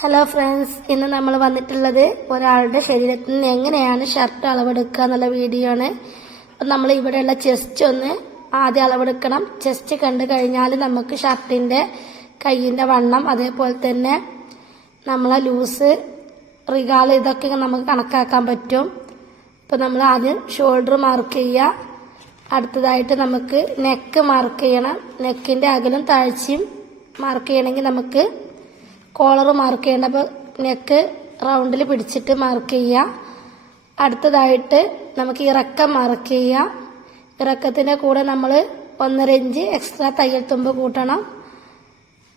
Hello friends, ഇന്ന് നമ്മൾ വന്നിട്ടുള്ളത് ഒരാളുടെ ശരീരത്തിൽ നിന്ന് എങ്ങനെയാണ് ഷർട്ട് അളവെടുക്കുക എന്നുള്ള വീഡിയോ ആണ്. അപ്പം നമ്മൾ ഇവിടെയുള്ള ചെസ്റ്റ് ഒന്ന് ആദ്യം അളവെടുക്കണം. ചെസ്റ്റ് കണ്ടു കഴിഞ്ഞാൽ നമുക്ക് ഷർട്ടിൻ്റെ കയ്യിൻ്റെ വണ്ണം, അതേപോലെ തന്നെ നമ്മളെ ലൂസ്, റിഗാൾ, ഇതൊക്കെ നമുക്ക് കണക്കാക്കാൻ പറ്റും. ഇപ്പം നമ്മൾ ആദ്യം ഷോൾഡർ മാർക്ക് ചെയ്യുക. അടുത്തതായിട്ട് നമുക്ക് നെക്ക് മാർക്ക് ചെയ്യണം. നെക്കിൻ്റെ അകലും താഴ്ചയും മാർക്ക് ചെയ്യണമെങ്കിൽ നമുക്ക് കോളർ മാർക്ക് ചെയ്യണം. അപ്പോൾ നെക്ക് റൗണ്ടിൽ പിടിച്ചിട്ട് മാർക്ക് ചെയ്യുക. അടുത്തതായിട്ട് നമുക്ക് ഇറക്കം മാർക്ക് ചെയ്യാം. ഇറക്കത്തിൻ്റെ കൂടെ നമ്മൾ 1.5 ഇഞ്ച് എക്സ്ട്രാ തയ്യൽ തുമ്പ് കൂട്ടണം.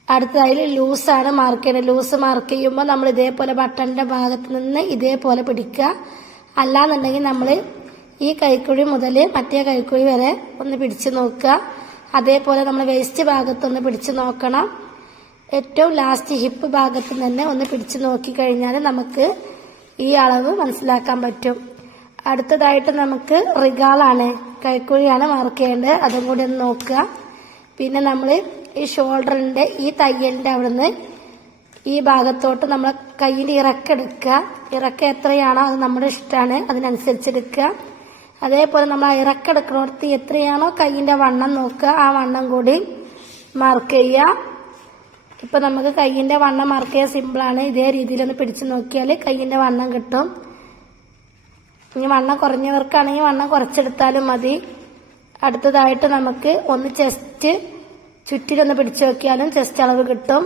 അടുത്തതായി ലൂസാണ് മാർക്ക് ചെയ്യണം. ലൂസ് മാർക്ക് ചെയ്യുമ്പോൾ നമ്മൾ ഇതേപോലെ ബട്ടണിൻ്റെ ഭാഗത്ത് നിന്ന് ഇതേപോലെ പിടിക്കുക. അല്ലാന്നുണ്ടെങ്കിൽ നമ്മൾ ഈ കൈക്കുഴി മുതൽ മറ്റേ കൈക്കുഴി വരെ ഒന്ന് പിടിച്ച് നോക്കുക. അതേപോലെ നമ്മൾ വേസ്റ്റ് ഭാഗത്തൊന്ന് പിടിച്ച് നോക്കണം. ഏറ്റവും ലാസ്റ്റ് ഹിപ്പ് ഭാഗത്ത് തന്നെ ഒന്ന് പിടിച്ച് നോക്കിക്കഴിഞ്ഞാൽ നമുക്ക് ഈ അളവ് മനസ്സിലാക്കാൻ പറ്റും. അടുത്തതായിട്ട് നമുക്ക് റിഗാളാണ്, കൈക്കുഴിയാണ് മാർക്ക് ചെയ്യേണ്ടത്. അതും കൂടി ഒന്ന് നോക്കുക. പിന്നെ നമ്മൾ ഈ ഷോൾഡറിൻ്റെ ഈ തയ്യലിൻ്റെ അവിടുന്ന് ഈ ഭാഗത്തോട്ട് നമ്മൾ കയ്യിൻ്റെ ഇറക്കെടുക്കുക. ഇറക്കം എത്രയാണോ അത് നമ്മുടെ ഇഷ്ടമാണ്, അതിനനുസരിച്ചെടുക്കുക. അതേപോലെ നമ്മൾ ഇറക്കെടുക്കുന്നിടത്ത് എത്രയാണോ കയ്യിൻ്റെ വണ്ണം നോക്കുക, ആ വണ്ണം കൂടി മാർക്ക് ചെയ്യുക. ഇപ്പം നമുക്ക് കയ്യിൻ്റെ വണ്ണം മാർക്ക് ചെയ്യാൻ സിമ്പിളാണ്. ഇതേ രീതിയിലൊന്ന് പിടിച്ച് നോക്കിയാൽ കയ്യിൻ്റെ വണ്ണം കിട്ടും. ഇനി വണ്ണം കുറഞ്ഞവർക്കാണെങ്കിൽ വണ്ണം കുറച്ചെടുത്താലും മതി. അടുത്തതായിട്ട് നമുക്ക് ഒന്ന് ചെസ്റ്റ് ചുറ്റിലൊന്ന് പിടിച്ച് നോക്കിയാലും ചെസ്റ്റ് അളവ് കിട്ടും.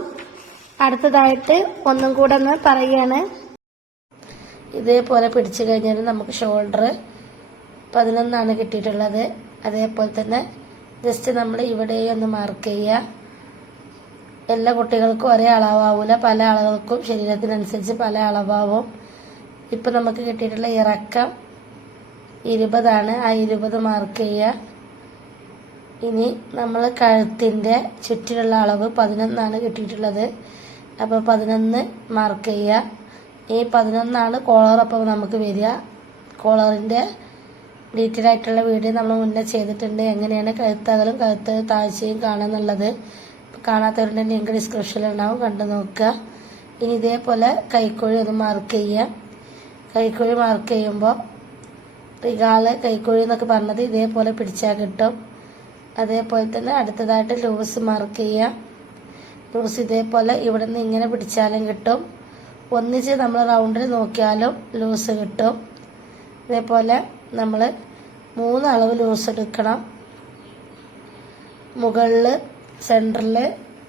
അടുത്തതായിട്ട് ഒന്നും കൂടെ ഒന്ന് പറയുകയാണ്. ഇതേപോലെ പിടിച്ചു കഴിഞ്ഞാൽ നമുക്ക് ഷോൾഡർ 11 കിട്ടിയിട്ടുള്ളത്. അതേപോലെ തന്നെ ജസ്റ്റ് നമ്മൾ ഇവിടെ ഒന്ന് മാർക്ക് ചെയ്യുക. എല്ലാ കുട്ടികൾക്കും ഒരേ അളവാവില്ല, പല ആളുകൾക്കും ശരീരത്തിനനുസരിച്ച് പല അളവാവും. ഇപ്പം നമുക്ക് കിട്ടിയിട്ടുള്ള ഇറക്കം 20 ആ 20 മാർക്ക് ചെയ്യുക. ഇനി നമ്മൾ കഴുത്തിൻ്റെ ചുറ്റിലുള്ള അളവ് 11 കിട്ടിയിട്ടുള്ളത്. അപ്പോൾ 11 മാർക്ക് ചെയ്യുക. ഈ 11 കോളറൊപ്പം നമുക്ക് വരിക. കോളറിൻ്റെ ഡീറ്റെയിൽ ആയിട്ടുള്ള വീഡിയോ നമ്മൾ മുന്നേ ചെയ്തിട്ടുണ്ട്, എങ്ങനെയാണ് കഴുത്തകലും കഴുത്ത് താഴ്ചയും കാണുന്നുള്ളത്. കാണാത്തവരുടെ ലിങ്ക് ഡിസ്ക്രിപ്ഷനിൽ ഉണ്ടാവും, കണ്ടു നോക്കുക. ഇനി ഇതേപോലെ കൈക്കുഴി ഒന്ന് മാർക്ക് ചെയ്യുക. കൈക്കുഴി മാർക്ക് ചെയ്യുമ്പോൾ റിഗാള് കൈക്കുഴി എന്നൊക്കെ പറഞ്ഞത് ഇതേപോലെ പിടിച്ചാൽ കിട്ടും. അതേപോലെ തന്നെ അടുത്തതായിട്ട് ലൂസ് മാർക്ക് ചെയ്യുക. ലൂസ് ഇതേപോലെ ഇവിടെ നിന്ന് ഇങ്ങനെ പിടിച്ചാലും കിട്ടും. ഒന്നിച്ച് നമ്മൾ റൗണ്ടിൽ നോക്കിയാലും ലൂസ് കിട്ടും. ഇതേപോലെ നമ്മൾ 3 അളവ് ലൂസ് എടുക്കണം. മുകളിൽ, സെൻറ്ററിൽ,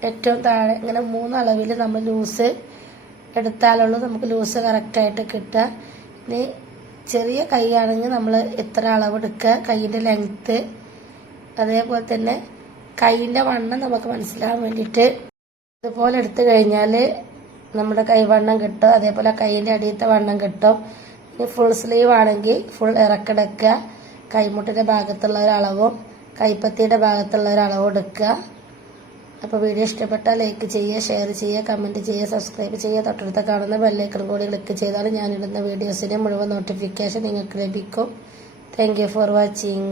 ഏറ്റവും താഴെ, ഇങ്ങനെ 3 അളവിൽ നമ്മൾ ലൂസ് എടുത്താലുള്ളൂ നമുക്ക് ലൂസ് കറക്റ്റായിട്ട് കിട്ടുക. ഇനി ചെറിയ കൈയാണെങ്കിൽ നമ്മൾ എത്ര അളവ് എടുക്കുക, കൈയിൻ്റെ ലെങ്ത്ത്, അതേപോലെ തന്നെ കൈയിൻ്റെ വണ്ണം നമുക്ക് മനസ്സിലാകാൻ വേണ്ടിയിട്ട് ഇതുപോലെ എടുത്തു കഴിഞ്ഞാൽ നമ്മുടെ കൈവണ്ണം കിട്ടും. അതേപോലെ കൈയിൻ്റെ അടിയത്തെ വണ്ണം കിട്ടും. ഇനി ഫുൾ സ്ലീവ് ആണെങ്കിൽ ഫുൾ ഇറക്കെടുക്കുക. കൈമുട്ടിൻ്റെ ഭാഗത്തുള്ള ഒരളവും കൈപ്പത്തിയുടെ ഭാഗത്തുള്ള ഒരളവും എടുക്കുക. അപ്പോൾ വീഡിയോ ഇഷ്ടപ്പെട്ടാൽ ലൈക്ക് ചെയ്യുക, ഷെയർ ചെയ്യുക, കമൻറ്റ് ചെയ്യുക, സബ്സ്ക്രൈബ് ചെയ്യുക. തൊട്ടടുത്ത് കാണുന്ന ബെല്ലൈക്കൺ കൂടി ക്ലിക്ക് ചെയ്താൽ ഞാനിടുന്ന വീഡിയോസിൻ്റെ മുഴുവൻ നോട്ടിഫിക്കേഷൻ നിങ്ങൾക്ക് ലഭിക്കും. Thank you for watching.